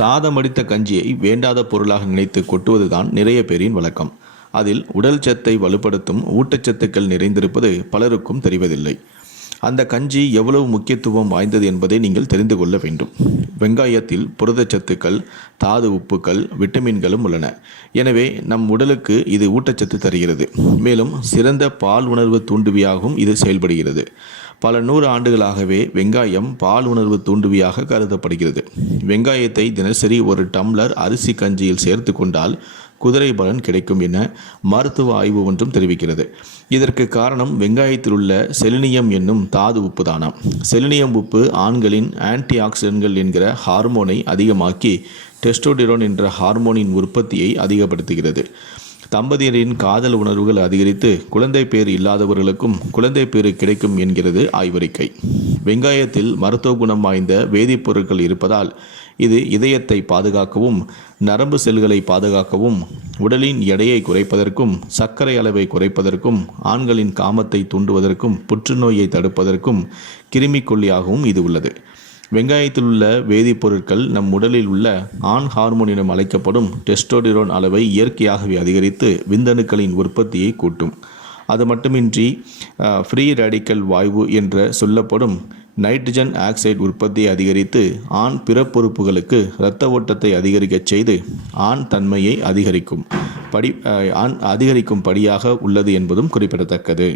சாதமடித்த கஞ்சியை வேண்டாத பொருளாக நினைத்து கொட்டுவதுதான் நிறைய பேரின் வழக்கம். அதில் உடல் சத்தை வலுப்படுத்தும் ஊட்டச்சத்துக்கள் நிறைந்திருப்பது பலருக்கும் தெரிவதில்லை. அந்த கஞ்சி எவ்வளவு முக்கியத்துவம் வாய்ந்தது என்பதை நீங்கள் தெரிந்து கொள்ள வேண்டும். வெங்காயத்தில் புரதச்சத்துக்கள், தாது உப்புக்கள், விட்டமின்களும் உள்ளன. எனவே நம் உடலுக்கு இது ஊட்டச்சத்து தருகிறது. மேலும் சிறந்த பால் உணர்வு தூண்டுவியாகவும் இது செயல்படுகிறது. பல 100 ஆண்டுகளாகவே வெங்காயம் பால் உணர்வு தூண்டுவியாக கருதப்படுகிறது. வெங்காயத்தை தினசரி ஒரு டம்ளர் அரிசி கஞ்சியில் சேர்த்து கொண்டால் குதிரை பலன் கிடைக்கும் என மருத்துவ ஆய்வு ஒன்றும் தெரிவிக்கிறது. இதற்கு காரணம் வெங்காயத்தில் உள்ள செலினியம் என்னும் தாது உப்பு தானாம். செலினியம் உப்பு ஆண்களின் ஆன்டி ஆக்சிடென்ட்கள் என்கிற ஹார்மோனை அதிகமாக்கி டெஸ்டோடிரோன் என்ற ஹார்மோனின் உற்பத்தியை அதிகப்படுத்துகிறது. தம்பதியரின் காதல் உணர்வுகள் அதிகரித்து குழந்தை பேறு இல்லாதவர்களுக்கும் குழந்தை பேறு கிடைக்கும் என்கிறது ஆய்வறிக்கை. வெங்காயத்தில் மருத்துவ குணம் வாய்ந்த வேதிப்பொருட்கள் இருப்பதால் இது இதயத்தை பாதுகாக்கவும், நரம்பு செல்களை பாதுகாக்கவும், உடலின் எடையை குறைப்பதற்கும், சர்க்கரை அளவை குறைப்பதற்கும், ஆண்களின் காமத்தை தூண்டுவதற்கும், புற்றுநோயை தடுப்பதற்கும் கிருமிக்கொல்லியாகவும் இது உள்ளது. வெங்காயத்தில் உள்ள வேதிப்பொருட்கள் நம் உடலில் உள்ள ஆண் ஹார்மோன் என அழைக்கப்படும் டெஸ்டோடிரோன் அளவை இயற்கையாகவே அதிகரித்து விந்தணுக்களின் உற்பத்தியை கூட்டும். அது மட்டுமின்றி ஃப்ரீ ரேடிக்கல் வாயு என்று சொல்லப்படும் நைட்ரஜன் ஆக்சைடு உற்பத்தியை அதிகரித்து ஆண் பிறப்புறுப்புகளுக்கு இரத்த ஓட்டத்தை அதிகரிக்கச் செய்து ஆண் தன்மையை அதிகரிக்கும் படியாக உள்ளது என்பதும் குறிப்பிடத்தக்கது.